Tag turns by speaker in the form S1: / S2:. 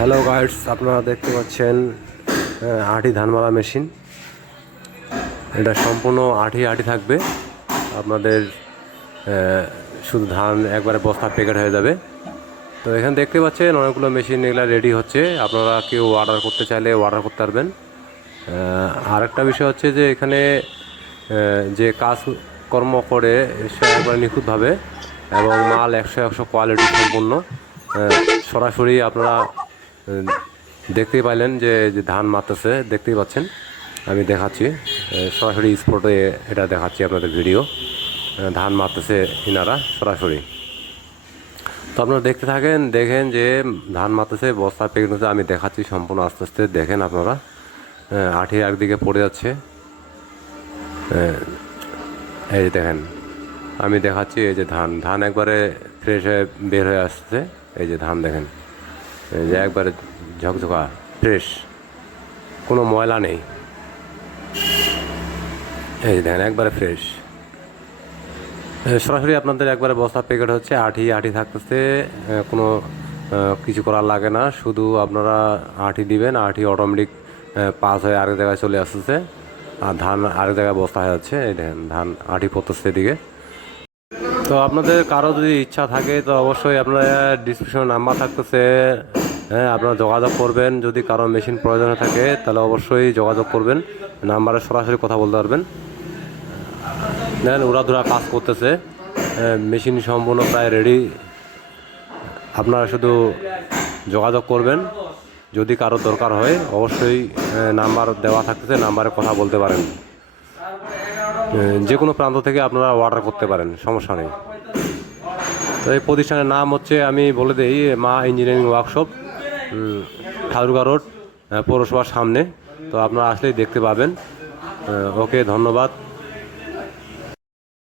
S1: Hello guides আপনারা দেখতে পাচ্ছেন আটি ধান মারা মেশিন। এটা সম্পূর্ণ আটি আটি থাকবে। আপনাদের শুধু ধান একবারে বস্তা প্যাকেট হয়ে যাবে। তো এখানে দেখতে পাচ্ছেন, অনেকগুলো মেশিন এগুলো রেডি হচ্ছে। আপনারা কেউ অর্ডার করতে চাইলে অর্ডার করতে পারবেন। আরেকটা বিষয় হচ্ছে যে এখানে যে কাজ কর্ম করে, সে একবারে নিখুঁতভাবে এবং মাল একশো একশো কোয়ালিটি সম্পূর্ণ। সরাসরি আপনারা দেখতেই পাইলেন যে ধান মারতেছে, দেখতেই পাচ্ছেন। আমি দেখাচ্ছি। সরাসরি স্পটে এটা দেখাচ্ছি আপনাদের ভিডিও। ধান মারতেছে ইনারা সরাসরি। তো আপনারা দেখতে থাকেন, দেখেন যে ধান মারতেছে, বস্তা পেকে আমি দেখাচ্ছি সম্পূর্ণ আস্তে আস্তে, দেখেন আপনারা। আঠি একদিকে পড়ে যাচ্ছে। এই যে দেখেন, আমি দেখাচ্ছি এই যে ধান। ধান একবারে ফ্রেশ হয়ে বের হয়ে আসছে। এই যে ধান দেখেন। যে একবারে ঝকঝকা, ফ্রেশ, কোনো ময়লা নেই। এই যে দেখেন, একবারে ফ্রেশ। সরাসরি আপনাদের একবারে বস্তা প্যাকেট হচ্ছে, আঠি আঠি থাকতেছে। কোনো কিছু করার লাগে না। শুধু আপনারা আঠি দিবেন, আঠি অটোমেটিক পাস হয়ে আরেক জায়গায় চলে আসতেছে। আর ধান আরেক জায়গায় বস্তা হয়ে যাচ্ছে। এই দেখেন, ধান আঠি পড়তেছে এদিকে। তো আপনাদের কারও যদি ইচ্ছা থাকে, তো অবশ্যই আপনারা ডিসক্রিপশন নাম্বার থাকতেছে। হ্যাঁ আপনারা যোগাযোগ করবেন। যদি কারও মেশিন প্রয়োজন থাকে, তাহলে অবশ্যই যোগাযোগ করবেন। নাম্বারে সরাসরি কথা বলতে পারবেন। দেখেন, উড়াধুরা কাজ করতেছে। মেশিন সম্পূর্ণ প্রায় রেডি আপনারা শুধু যোগাযোগ করবেন। যদি কারও দরকার হয়, অবশ্যই নাম্বার দেওয়া থাকতেছে নাম্বারে কথা বলতে পারেন। যে কোনো প্রান্ত থেকে আপনারা অর্ডার করতে পারেন, সমস্যা নেই। তো এই প্রতিষ্ঠানের নাম হচ্ছে, আমি বলে দিই, মা ইঞ্জিনিয়ারিং ওয়ার্কশপ ঠাকুরগা রোড পৌরসভার সামনে। তো আপনারা আসলেই দেখতে পাবেন। ওকে, ধন্যবাদ।